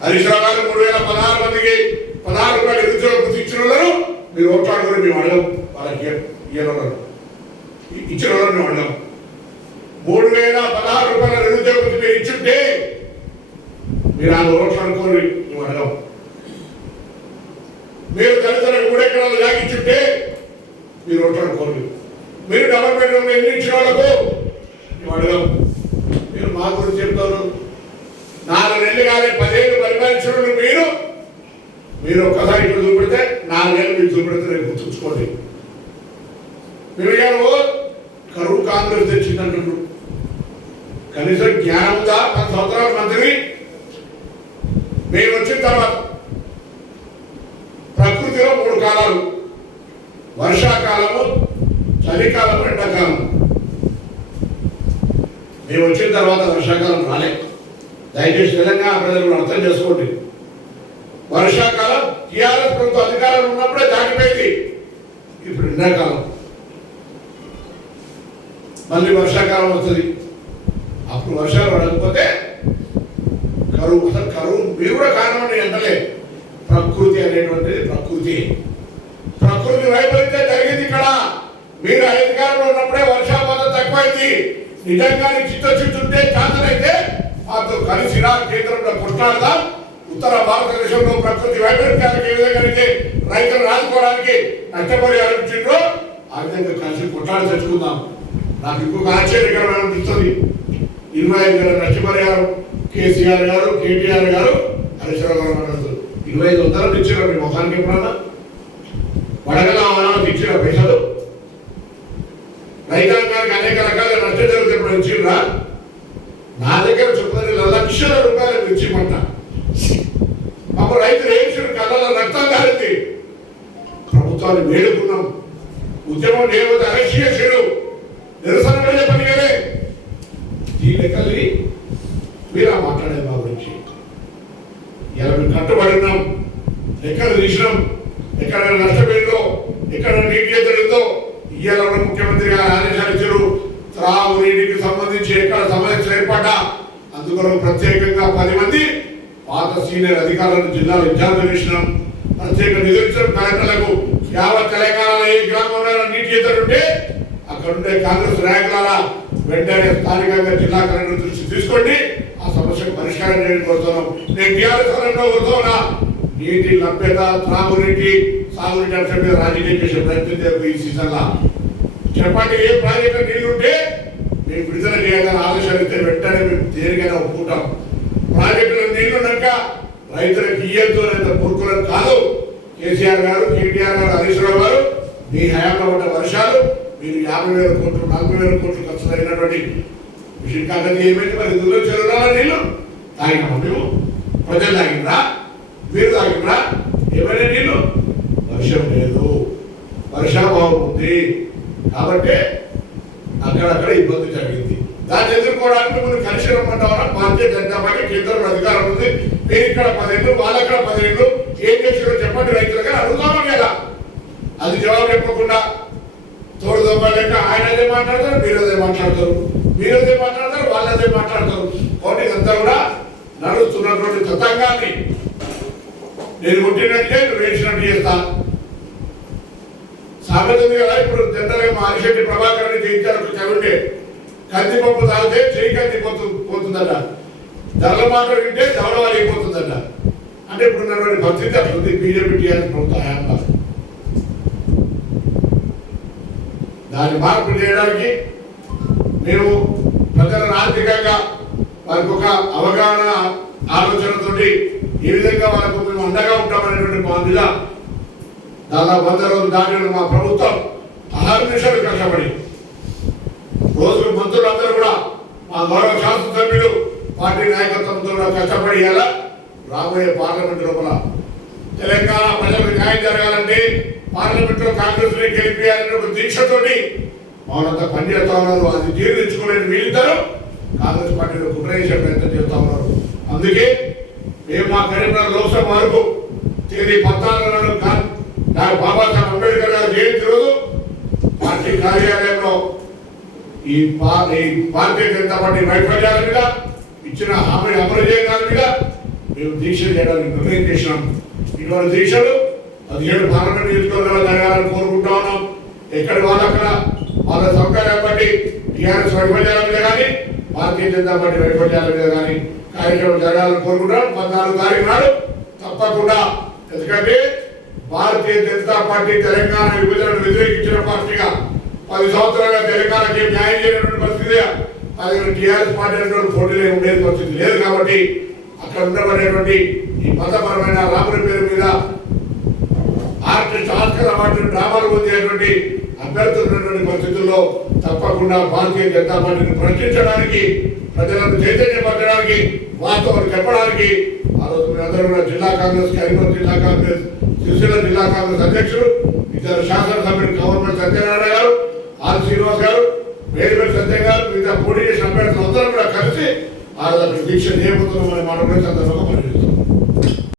హరీష్ రావు గారు మూడు వేల పదహారు మందికి పదహారు రూపాయలు నిరుద్యోగ వృత్తి ఇచ్చిన వాళ్ళను మీరు ఓట్లాడుకుని మేము అడగం. వాళ్ళకి ఇయ్యను ఇచ్చిన వాళ్ళని మేము అడగం. మూడు వేల పదహారు రూపాయల నిరుద్యోగ వృత్తి మీరు ఇచ్చుంటే మీరు ఆ ఓట్లు మేము అడగం. మీరు దళితులకు మూడు ఎకరాలు జాగించుంటే మీరు ఓట్లు మీరు డబల్ బెడ్రూమ్ ఎన్ని ఇచ్చిన వాళ్ళకు మేము అడగం. మీరు మా గురించి చెప్తారు నాలుగు నెలలు కానీ పదిహేను పరిపాలించడం మీరు మీరు ఒక్కసారి ఇక్కడ చూపెడితే నాలుగేళ్ళు మీరు చూపెడితే రేపు గుర్తుంచుకోండి. మీరు గారు కరువు కాంగ్రెస్ తెచ్చిందంటున్నారు. కనీసం జ్ఞానం ఉందా? పది సంవత్సరాల మంత్రి. మేము వచ్చిన తర్వాత ప్రకృతిలో మూడు కాలాలు. వర్షాకాలము చలికాలము ఎండాకాలం మేము వచ్చిన తర్వాత వర్షాకాలం రాలేదు దయచేసి తెలంగాణ ప్రజలు కూడా అర్థం చేసుకోండి. వర్షాకాలం టీఆర్ఎస్ ప్రభుత్వం అధికారంలో ఉన్నప్పుడే దాటిపోయింది. ఇప్పుడు ఎండాకాలం. మళ్ళీ వర్షాకాలం వస్తుంది. అప్పుడు వర్షాలు పడకపోతే కరువు అసలు కరువు మీరు కూడా కారణం ఎంటలే ప్రకృతి అనేటువంటిది ప్రకృతి. ప్రకృతి వైపరీత్యం జరిగింది ఇక్కడ. మీరు అధికారంలో ఉన్నప్పుడే వర్షాపాతం తక్కువైంది. నిజంగానే చిత్తశుద్ధి చేతనైతే మాతో కలిసి రా కేంద్రంలో కొట్లాడదాం. ఉత్తర భారతదేశంలో ప్రకృతి వైపరీత్యాలకు ఏ విధంగా అయితే రైతులు రాసుకోవడానికి నష్టపరిహారం ఇచ్చిండ్రో ఆ విధంగా కలిసి కొట్లాడి తెచ్చుకుందాం. నాకు ఇంకొక ఆశ్చర్యకరమైన అనిపిస్తుంది. ఇరవై ఐదు వేల నష్టపరిహారం కేసీఆర్ గారు కేటీఆర్ గారు హరీశ్వర ఇరవై ఐదు వందలు ఇచ్చారు మీ ముఖానికి ఎప్పుడన్నా? వడగల అమరావతి ఇచ్చిన పైసలు? రైతాంగానికి అనేక రకాల నష్టం జరిగితే ఇప్పుడు ఇచ్చిర్రా నా దగ్గర చెప్పు. లక్షల రూపాయలు మిర్చి పంట అప్పుడు రైతులు రేయించిన కళ్ళ రక్తం కాలింది ప్రభుత్వాన్ని వేడుకున్నాం. ఉద్యమం లేకపోతే అరెస్ట్ చేసాడు. నిరసన వెళ్ళే పని కదే ఈ లెక్కల్ని మీరా మాట్లాడేది మా గురించి ఇలా మేము కట్టుబడి ఉన్నాం. ఎక్కడ తీసినాం? ఎక్కడ నష్టపోయిందో? ఎక్కడ నీటి ఎదురుందో ఇయ్యాల ముఖ్యమంత్రి గారు ఆదేశాలు ఇచ్చారు. త్రాగునీటికి సంబంధించి ఎక్కడ సమస్య అందుకొరకు ప్రత్యేకంగా పది మంది పాత సీనియర్ అధికారులను జిల్లాలో ఇన్ఛార్జ్ చేసినాం ప్రత్యేక నిధులు కలెక్టర్లకు యావత్ తెలంగాణలో ఏ గ్రామంలో నీటి ఎదురుంటే అక్కడ ఉండే కాంగ్రెస్ నాయకులారా వెంటనే స్థానికంగా జిల్లా కలెక్టర్ దృష్టి తీసుకోండి. ఆ సమస్యకు పరిష్కారం చేయడం కోరుతున్నాం. నేను టీఆర్ఎస్ కలెక్టర్ కోరుతున్నా నీటి లభ్యత త్రాగునీటి సాగునీటి అంశం మీద రాజకీయం చేసే ప్రయత్నం ఈ సీజన్ లా చెప్పండి ఏ ప్రాజెక్టు నీళ్ళు ఉంటే మేము విడుదల చేయాలని ఆదేశాలు ఇస్తే వెంటనే మేము దేనికైనా ఒప్పుకుంటాం. ప్రాజెక్టులో నీళ్ళున్నాక రైతులకు ఇయ్యద్దు అనేది కాదు. కేసీఆర్ గారు కేటీఆర్ గారు హరీష్ రావు గారు మీ హయాంలో ఉన్న వర్షాలు మీరు యాభై వేల కోట్లు నలభై వేల కోట్లు ఖర్చు అయినటువంటి విషయం కాకపోతే ఏమైంది? మరి ఇందులో చెరువులో నీళ్ళు తాగినామా మేము? ప్రజలు తాగిందా మీరు తాగిందా ఏమైనా నీళ్ళు వర్షం లేదు. వర్షాభావం ఉంది. కాబట్టి అక్కడక్కడ ఇబ్బంది జరిగింది. దాన్ని ఎదుర్కోవడానికి మనం కలిసి రమ్మంటామన్నా భారతీయ జనతా పార్టీ కేంద్రంలో అధికారం ఉంది. మీరు ఇక్కడ పదేళ్ళు వాళ్ళక్కడ పదిహేను ఏం చేసారో చెప్పండి రైతులుగా అడుగుతామా కదా అది జవాబు చెప్పకుండా తోడు దొంగలేక ఆయన అదే మాట్లాడతారు మీరు అదే మాట్లాడతారు. మీరు అదే మాట్లాడతారు వాళ్ళు అదే మాట్లాడతారు. కాబట్టి ఇదంతా కూడా నడుస్తున్నటువంటి తతంగాన్ని. నేను కొట్టినట్టే నువ్వు వేసినట్టు చేస్తా. సామెత ఉంది కదా ఇప్పుడు జనరల్గా మా ఆదిశెట్టి ప్రభాకర్ జయించారు. చదివితే కందిపప్పు తాగితే చేయి కంది పోతు పోతుందట. ధరల మాట వింటే దవడవాలి అయిపోతుందట. అంటే ఇప్పుడు ఉన్నటువంటి పరిస్థితి అట్లుంది బీజేపీ టీఆర్ఎస్ ప్రభుత్వం హయాంలో. దాన్ని మార్పు చేయడానికి మేము ప్రజలను ఆర్థికంగా వారికి ఒక అవగాహన ఆలోచనతోటి ఏ విధంగా వాళ్ళకు మేము అండగా ఉంటామనేటువంటి మా మీద దాదాపు వంద రోజులు దాటిన మా ప్రభుత్వం పదహారు నిమిషాలు కష్టపడి. రోజుకు మంత్రులందరూ కూడా మా గౌరవ శాసనసభ్యులు పార్టీ నాయకత్వంతో కష్టపడి ఎలా రాబోయే పార్లమెంట్ లోపల. తెలంగాణ ప్రజలకు న్యాయం జరగాలంటే పార్లమెంట్లో కాంగ్రెస్ని గెలిపియాలని ఒక దీక్షతోటి మౌనంతా పనిచేస్తా ఉన్నారు. అది జీర్ణించుకోలేని వీళ్ళిద్దరు కాంగ్రెస్ పార్టీలో కుట్రయేసే ప్రయత్నం చేస్తా ఉన్నారు. అందుకే మేము మా కరీంనగర్ లోక్సభ వరకు తేదీ పద్నాలుగు డాక్టర్ బాబాసాహెబ్ అంబేద్కర్ గారి జయంతి రోజు పార్టీ కార్యాలయంలో ఈ భారతీయ జనతా పార్టీ వైఫల్యాల మీద ఇచ్చిన హామీ అమలు చేయడాల మీద మేము దీక్ష చేయడానికి నిర్ణయం చేసినాం. ఇటువంటి దీక్షలు పదిహేడు పార్లమెంట్ నియోజకవర్గాలు జరగాలని కోరుకుంటా ఉన్నాం. ఎక్కడ వాళ్ళక్కడ వాళ్ళ సౌకర్యాన్ని బట్టి టీఆర్ఎస్ వైఫల్యాల మీద కానీ భారతీయ జనతా పార్టీ వైఫల్యాల మీద కానీ కార్యక్రమం జరగాలని కోరుకుంటాం పద్నాలుగు తారీఖు నాడు తప్పకుండా. ఎందుకంటే భారతీయ జనతా పార్టీ తెలంగాణ విభజనను వ్యతిరేకించిన పార్టీగా పది సంవత్సరాలుగా తెలంగాణకి న్యాయం చేయనటువంటి పరిస్థితి అది టీఆర్ఎస్ పార్టీ అనేటువంటి పోటీలో ఉండేది పరిస్థితి లేదు కాబట్టి అక్కడ ఉండబడేటువంటి ఈ మతపరమైన రాముని పేరు మీద ఆర్టిస్ట్ ఆస్కర్ అవార్డు డ్రామాలు పొందేటువంటి అభ్యర్థులు పరిస్థితుల్లో తప్పకుండా భారతీయ జనతా పార్టీని ప్రశ్నించడానికి ప్రజలను చైతన్యపరచడానికి వాస్తవాలు చెప్పడానికి ఆ రోజు అందరూ కూడా జిల్లా కాంగ్రెస్ కరీంనగర్ జిల్లా కాంగ్రెస్ సిరిసిల్ల జిల్లా కాంగ్రెస్ అధ్యక్షుడు ఇద్దరు శాసనసభ్యులు గవర్నమెంట్ సత్యనారాయణ గారు ఆర్ శ్రీనివాస్ గారు వేరువేరు సత్య గారు మిగతా పోటీ చేసిన అభ్యర్థులు అందరూ కూడా కలిసి ఆ దీక్ష చేయబోతున్నామని మాట సందర్భంగా